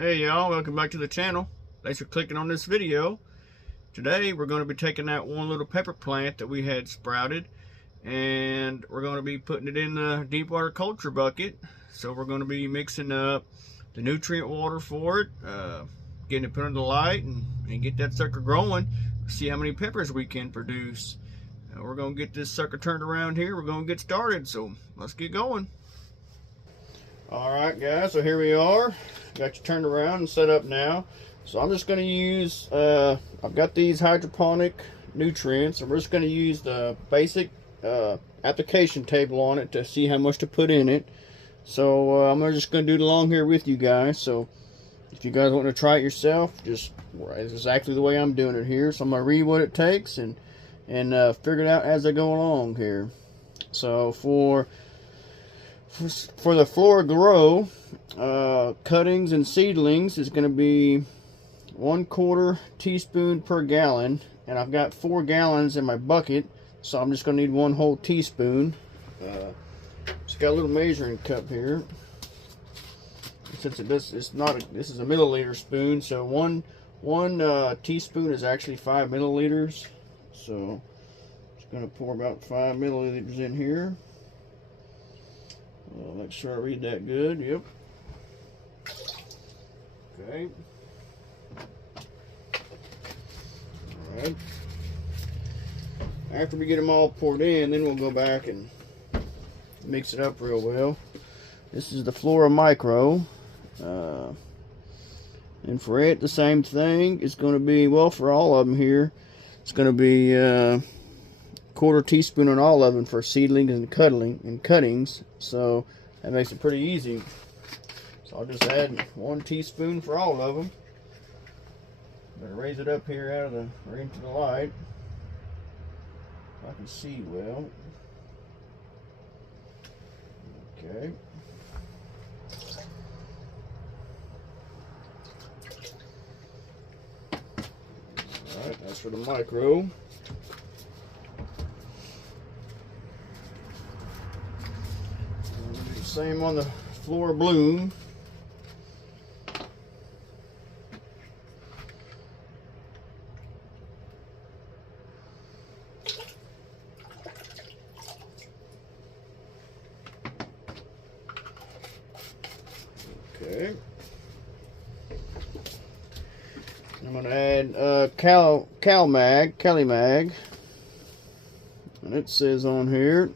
Hey y'all, welcome back to the channel. Thanks for clicking on this video. Today we're going to be taking that one little pepper plant that we had sprouted and we're going to be putting it in the deep water culture bucket. So we're going to be mixing up the nutrient water for it, getting it put under the light and get that sucker growing. See how many peppers we can produce. We're going to get this sucker turned around here. We're going to get started, so let's get going. Alright guys, so here we are. Got you turned around and set up now. So I'm just going to use, I've got these hydroponic nutrients, and we're just going to use the basic application table on it to see how much to put in it. So I'm just going to do it along here with you guys. So if you guys want to try it yourself, just it's exactly the way I'm doing it here. So I'm going to read what it takes and figure it out as I go along here. So for the floor grow, cuttings and seedlings is going to be 1/4 teaspoon per gallon, and I've got 4 gallons in my bucket, so I'm just going to need 1 whole teaspoon. It's got a little measuring cup here. Since this is a milliliter spoon, so one teaspoon is actually 5 milliliters. So just going to pour about 5 milliliters in here. Make sure I read that good. Yep. Okay. Alright. After we get them all poured in, then we'll go back and mix it up real well. This is the Flora Micro. And for it, the same thing. It's going to be, well, for all of them here, it's going to be 1/4 teaspoon on all of them for seedlings and cuttings. So that makes it pretty easy. So I'll just add 1 teaspoon for all of them. Better raise it up here out of the or into the light. I can see well. Okay. Alright, that's for the micro. Same on the Flora Bloom. Okay. I'm going to add Cali Mag, and it says on here,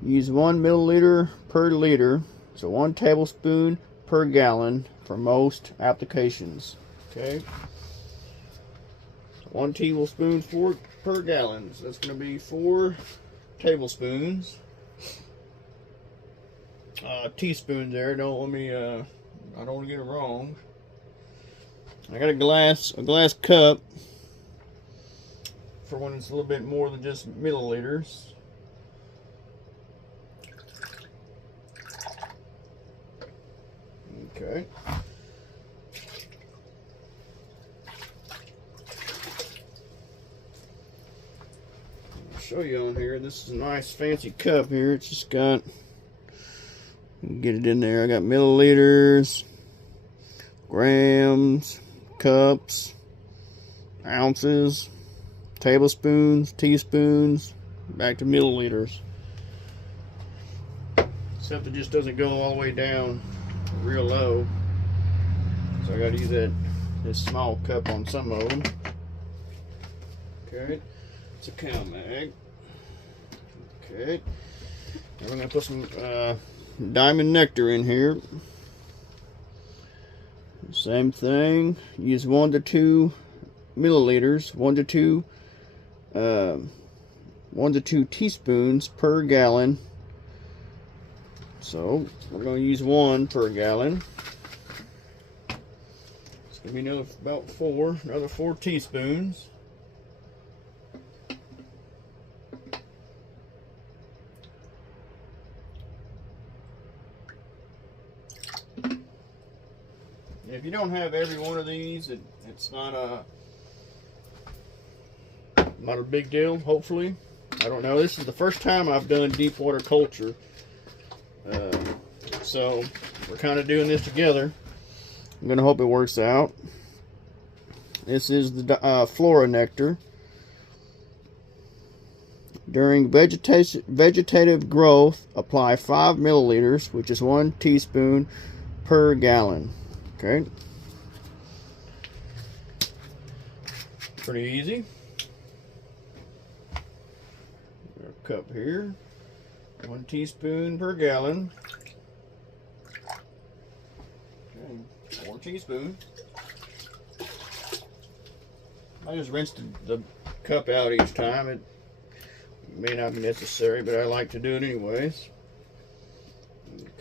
use 1 milliliter per liter, so 1 tablespoon per gallon for most applications. Okay, so 1 tablespoon per gallon. So that's going to be 4 tablespoons. Teaspoons there. Don't let me. I don't want to get it wrong. I got a glass cup for when it's a little bit more than just milliliters. Okay. I'll show you on here. This is a nice fancy cup here. It's just got, get it in there. I got milliliters, grams, cups, ounces, tablespoons, teaspoons, back to milliliters. Except it just doesn't go all the way down real low, so I got to use this small cup on some of them. Okay, it's a Cal Mag. Okay, now we're going to put some diamond nectar in here. Same thing, use 1 to 2 milliliters, 1 to 2 teaspoons per gallon. So we're going to use 1 per gallon. It's going to be another 4 teaspoons. If you don't have every one of these, it's not a big deal. Hopefully, I don't know. This is the first time I've done deep water culture. So we're kind of doing this together. I'm gonna hope it works out. This is the flora nectar. During vegetative growth, apply 5 milliliters, which is 1 teaspoon per gallon. Okay. Pretty easy. Got a cup here. 1 teaspoon per gallon. Okay. 4 teaspoons. I just rinsed the cup out each time. It may not be necessary, but I like to do it anyways.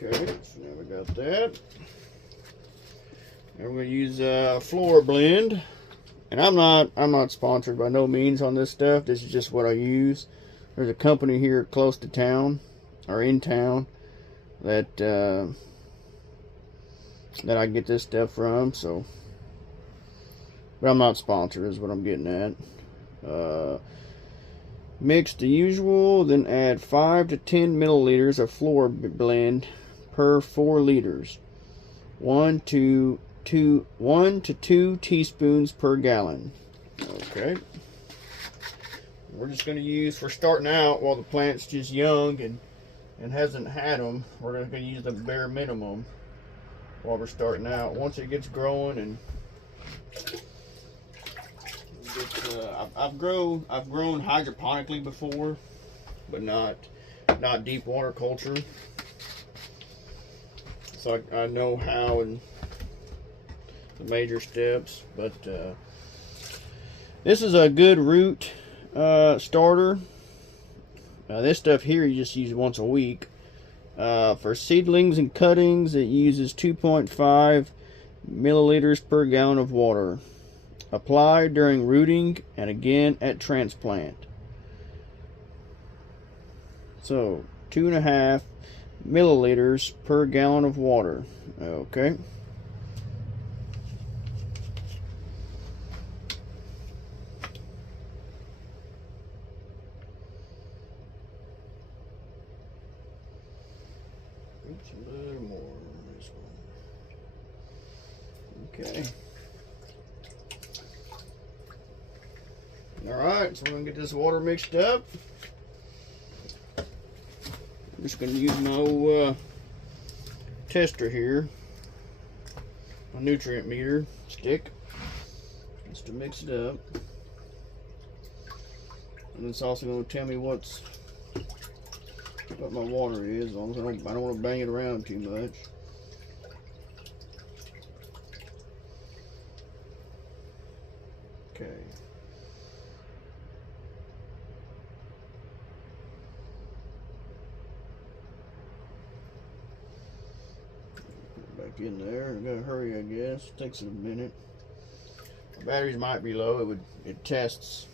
Okay, so now we got that. And we're gonna use Flora blend. And I'm not sponsored by no means on this stuff. This is just what I use. There's a company here close to town, or in town, that I get this stuff from. So, but I'm not sponsored, is what I'm getting at. Mix the usual, then add 5 to 10 milliliters of Flora blend per 4 liters. 1 to 2 teaspoons per gallon. Okay. We're just going to use, for starting out while the plant's just young and hasn't had them, we're going to use the bare minimum while we're starting out. Once it gets growing and I've grown hydroponically before, but not deep water culture. So I know how and the major steps. But this is a good root starter. This stuff here you just use once a week. For seedlings and cuttings, it uses 2.5 milliliters per gallon of water. Apply during rooting and again at transplant. So 2.5 milliliters per gallon of water. Okay. Oops, a little more on this one. Okay. Alright, so we're going to get this water mixed up. I'm just going to use my old tester here, my nutrient meter stick, just to mix it up. And it's also going to tell me what my water is, as long as I don't want to bang it around too much. Okay. Back in there. I gotta hurry, I guess. Takes a minute. The batteries might be low. It tests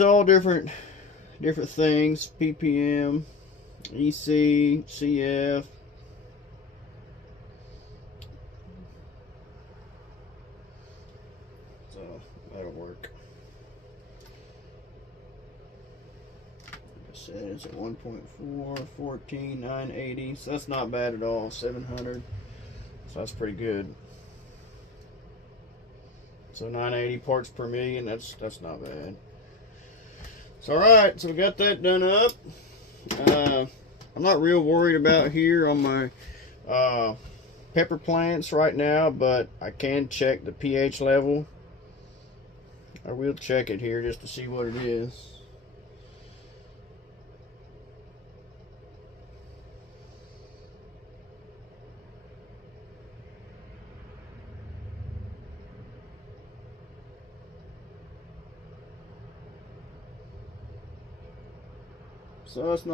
all different things: ppm, EC, CF. So that'll work. Like I said, it's at 1.4, 14, 980. So that's not bad at all. 700. So that's pretty good. So 980 parts per million. That's not bad. So alright, so we got that done up. I'm not real worried about here on my pepper plants right now, but I can check the pH level. I will check it here just to see what it is. So it's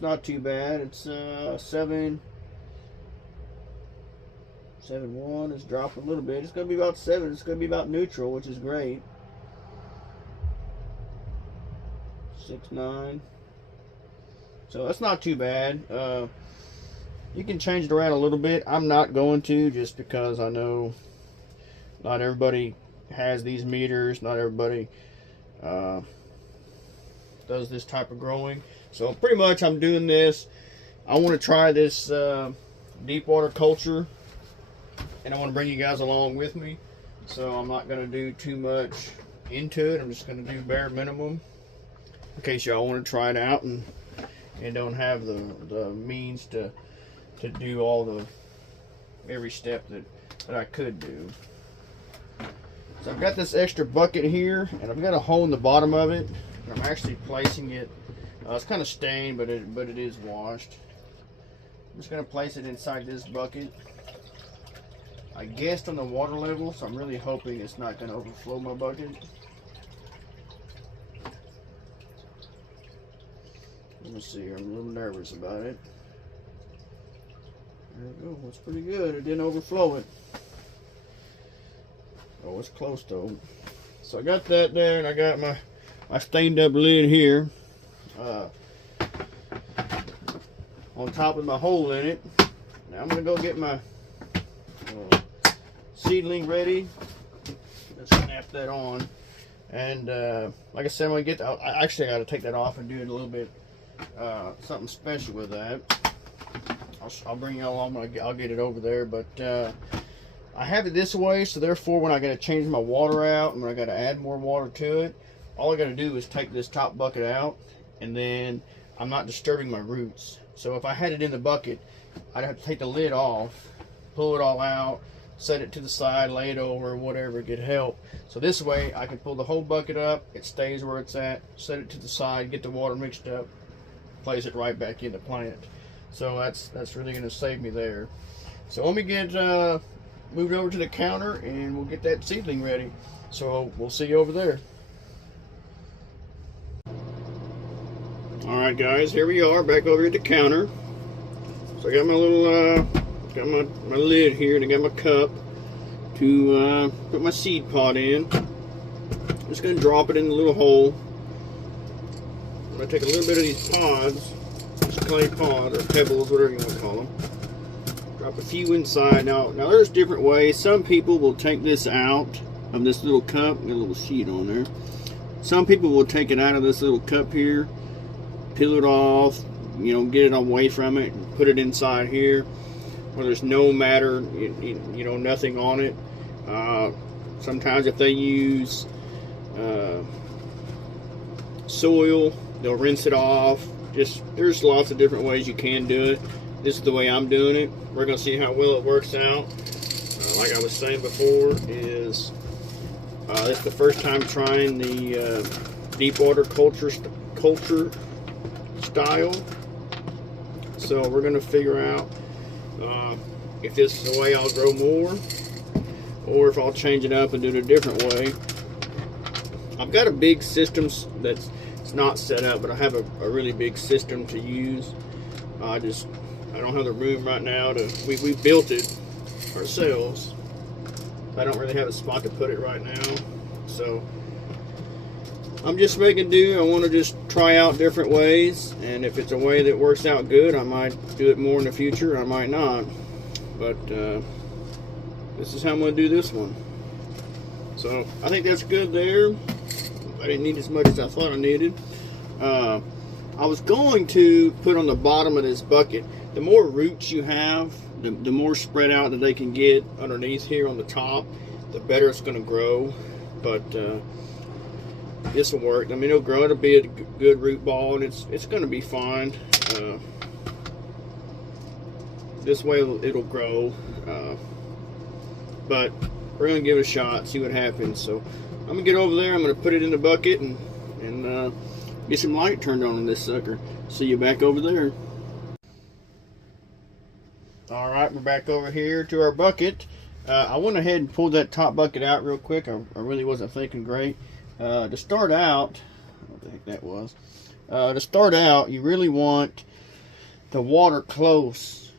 not too bad. It's 7.1. It's dropping a little bit. It's gonna be about 7. It's gonna be about neutral, which is great. 6.9. So that's not too bad. You can change it around a little bit. I'm not going to, just because I know not everybody has these meters. Not everybody does this type of growing. So pretty much I'm doing this. I want to try this deep water culture and I want to bring you guys along with me. So I'm not going to do too much into it. I'm just going to do bare minimum in case y'all want to try it out and don't have the means to do all every step that I could do. So I've got this extra bucket here, and I've got a hole in the bottom of it, and I'm actually placing it. It's kind of stained, but it is washed. I'm just going to place it inside this bucket. I guessed on the water level, so I'm really hoping it's not going to overflow my bucket. Let me see here. I'm a little nervous about it. There we go. That's pretty good. It didn't overflow it. Oh, it's close though. So I got that there, and I got my stained up lid here on top of my hole in it. Now I'm going to go get my seedling ready. Let's snap that on, and like I said, I'm gonna get. I actually got to take that off and do it a little bit something special with that. I'll bring y'all along when I'll get it over there. But I have it this way, so therefore, when I got to change my water out and when I got to add more water to it, all I got to do is take this top bucket out, and then I'm not disturbing my roots. So if I had it in the bucket, I'd have to take the lid off, pull it all out, set it to the side, lay it over, whatever, get help. So this way I can pull the whole bucket up, it stays where it's at, set it to the side, get the water mixed up, place it right back in the plant. So that's really going to save me there. So let me get moved over to the counter, and we'll get that seedling ready. So we'll see you over there. Alright guys, here we are back over at the counter. So I got my little got my lid here, and I got my cup to put my seed pod in. I'm just going to drop it in the little hole. I'm going to take a little bit of these pods, this clay pod, or pebbles, whatever you want to call them. Drop a few inside. Now there's different ways. Some people will take this out of this little cup. Got a little sheet on there. Some people will take it out of this little cup here, peel it off, you know, get it away from it, and put it inside here where there's no matter, you know, nothing on it. Sometimes if they use soil, they'll rinse it off. There's lots of different ways you can do it. This is the way I'm doing it. We're gonna see how well it works out. Like I was saying before, this is the first time trying the deep water culture style. So we're gonna figure out if this is the way I'll grow more, or if I'll change it up and do it a different way. I've got a big system that's not set up, but I have a really big system to use. I don't have the room right now we built it ourselves. I don't really have a spot to put it right now, so I'm just making do. I want to just try out different ways, and if it's a way that works out good, I might do it more in the future. I might not, but this is how I'm going to do this one. So I think that's good there. I didn't need as much as I thought I needed. I was going to put on the bottom of this bucket, the more roots you have, the more spread out that they can get underneath here on the top, the better it's going to grow. But this will work. I mean, it'll grow. It'll be a good root ball, and it's going to be fine. This way it'll grow. But we're going to give it a shot, see what happens. So I'm going to get over there. I'm going to put it in the bucket and get some light turned on in this sucker. See you back over there. Alright, we're back over here to our bucket. I went ahead and pulled that top bucket out real quick. I really wasn't thinking great. To start out, what the heck that was. To start out, you really want the water close,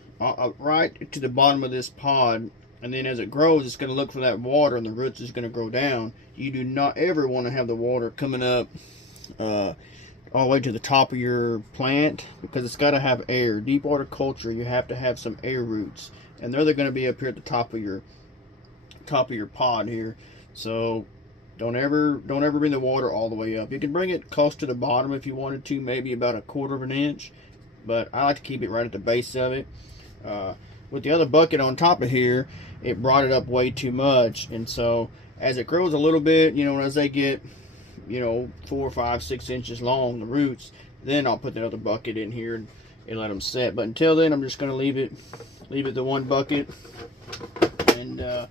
right to the bottom of this pod. And then as it grows, it's going to look for that water, and the roots is going to grow down. You do not ever want to have the water coming up all the way to the top of your plant, because it's got to have air. Deep water culture, you have to have some air roots, and they're going to be up here at the top of your pod here. So don't ever bring the water all the way up. You can bring it close to the bottom if you wanted to, maybe about 1/4 of an inch, but I like to keep it right at the base of it. with the other bucket on top of here, it brought it up way too much. And so as it grows a little bit, you know, as they get, you know, 4, 5, 6 inches long, the roots, then I'll put the other bucket in here and let them set. But until then, I'm just going to leave it the one bucket and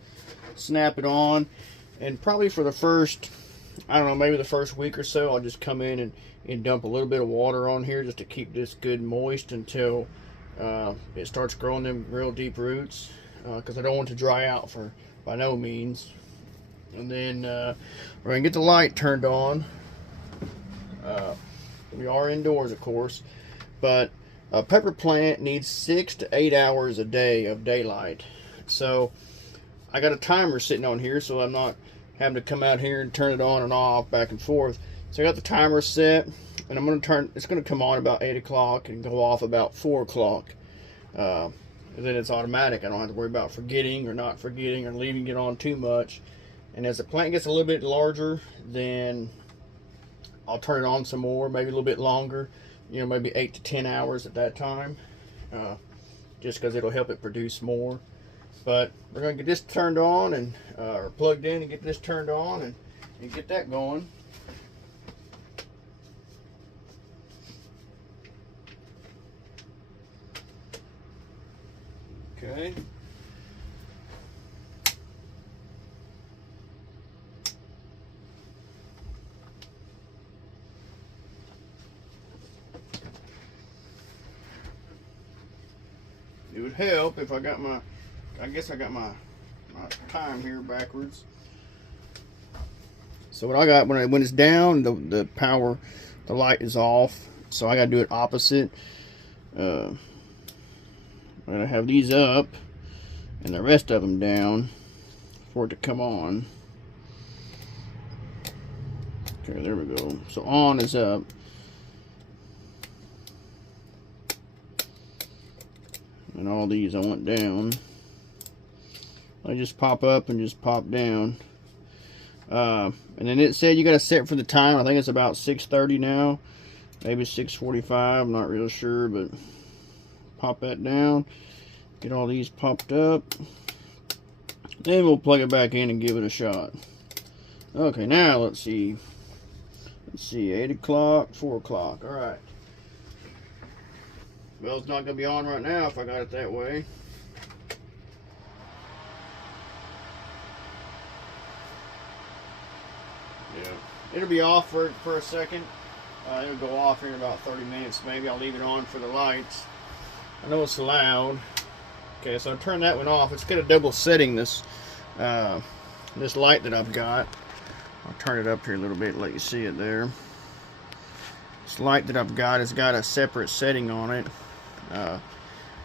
snap it on. And probably for the first, I don't know, maybe the first week or so, I'll just come in and dump a little bit of water on here just to keep this good moist until it starts growing them real deep roots, because I don't want it to dry out by no means. And then we're going to get the light turned on. We are indoors, of course, but a pepper plant needs 6 to 8 hours a day of daylight. So I got a timer sitting on here, so I'm not having to come out here and turn it on and off back and forth. So I got the timer set, and I'm going to turn, it's going to come on about 8 o'clock and go off about 4 o'clock. And then it's automatic. I don't have to worry about forgetting or not forgetting or leaving it on too much. And as the plant gets a little bit larger, then I'll turn it on some more, maybe a little bit longer, you know, maybe 8 to 10 hours at that time, just because it'll help it produce more. But we're going to get this turned on and or plugged in and get this turned on and get that going. Okay. It would help if I got my, I guess I got my time here backwards. So what I got, when it's down, the power, the light is off. So I got to do it opposite. I'm going to have these up and the rest of them down for it to come on. Okay, there we go. So on is up. And all these I want down. I just pop up and just pop down. And then it said you got to set for the time. I think it's about 6:30 now. Maybe 6:45. I'm not real sure, but pop that down. Get all these popped up. Then we'll plug it back in and give it a shot. Okay, now let's see. Let's see, 8 o'clock, 4 o'clock. All right. Well, it's not going to be on right now if I got it that way. Yeah, it'll be off for a second. It'll go off here in about 30 minutes. Maybe I'll leave it on for the lights. I know it's loud. Okay, so I'll turn that one off. It's got a double setting, this light that I've got. I'll turn it up here a little bit, let you see it there. This light that I've got has got a separate setting on it.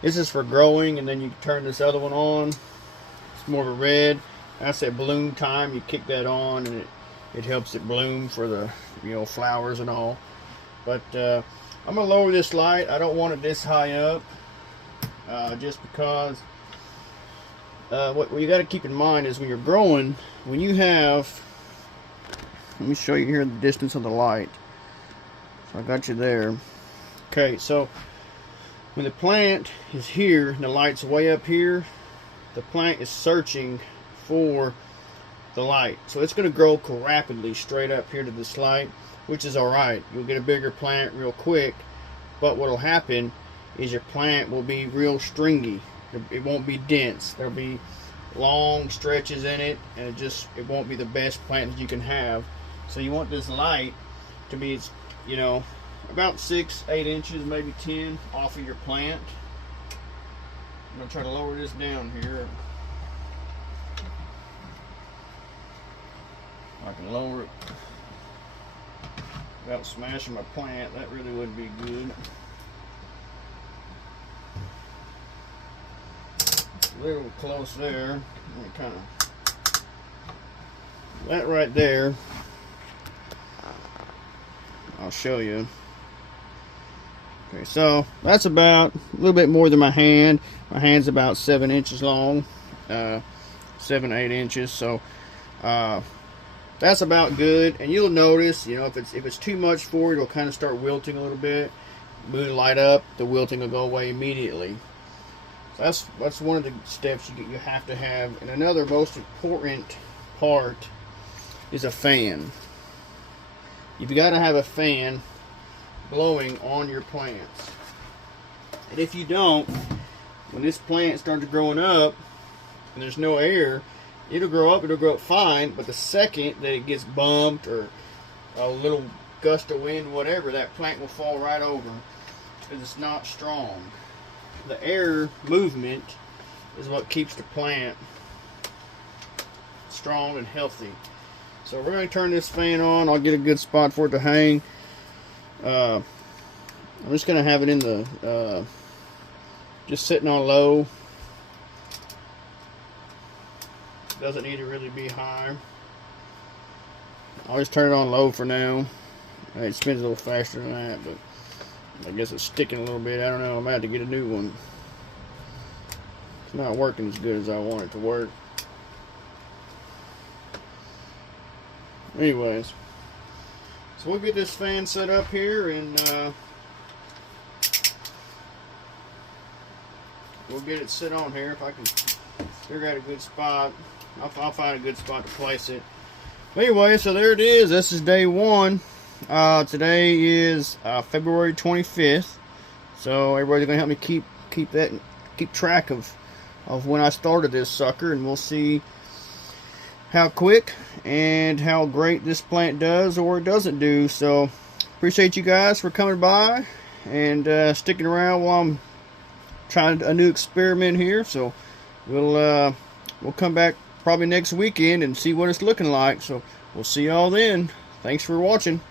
This is for growing, and then you turn this other one on. It's more of a red. That's at bloom time. You kick that on, and it helps it bloom for the, you know, flowers and all. But I'm gonna lower this light. I don't want it this high up, just because what you got to keep in mind is when you're growing, when you have, let me show you here the distance of the light. So I got you there. Okay, so when the plant is here and the light's way up here, the plant is searching for the light. So it's going to grow rapidly straight up here to this light, which is alright. You'll get a bigger plant real quick, but what will happen is your plant will be real stringy. It won't be dense. There'll be long stretches in it, and it won't be the best plant that you can have. So you want this light to be, you know, about 6, 8 inches, maybe 10 off of your plant. I'm going to try to lower this down here. I can lower it without smashing my plant. That really wouldn't be good. A little close there. Let me kind of, that right there, I'll show you. Okay, so that's about a little bit more than my hand. My hand's about 7 inches long, 7, 8 inches. So that's about good. And you'll notice, you know, if it's too much for it, it'll kind of start wilting a little bit. Move the light up, the wilting will go away immediately. So that's one of the steps you have to have. And another most important part is a fan. You've got to have a fan blowing on your plants. And if you don't, when this plant starts growing up and there's no air, it'll grow up fine, but the second that it gets bumped or a little gust of wind, whatever, that plant will fall right over because it's not strong. The air movement is what keeps the plant strong and healthy. So we're going to turn this fan on. I'll get a good spot for it to hang. I'm just going to have it in the just sitting on low. Doesn't need to really be high. I'll just turn it on low for now. It spins a little faster than that, but I guess it's sticking a little bit. I don't know. I'm about to get a new one. It's not working as good as I want it to work. Anyways, so we'll get this fan set up here, and we'll get it sit on here. If I can figure out a good spot, I'll find a good spot to place it. But anyway, so there it is. This is day one. Today is February 25th. So everybody's gonna help me keep track of when I started this sucker, and we'll see how quick and how great this plant does or doesn't do. So appreciate you guys for coming by and sticking around while I'm trying a new experiment here. So we'll come back probably next weekend and see what it's looking like. So we'll see y'all then. Thanks for watching.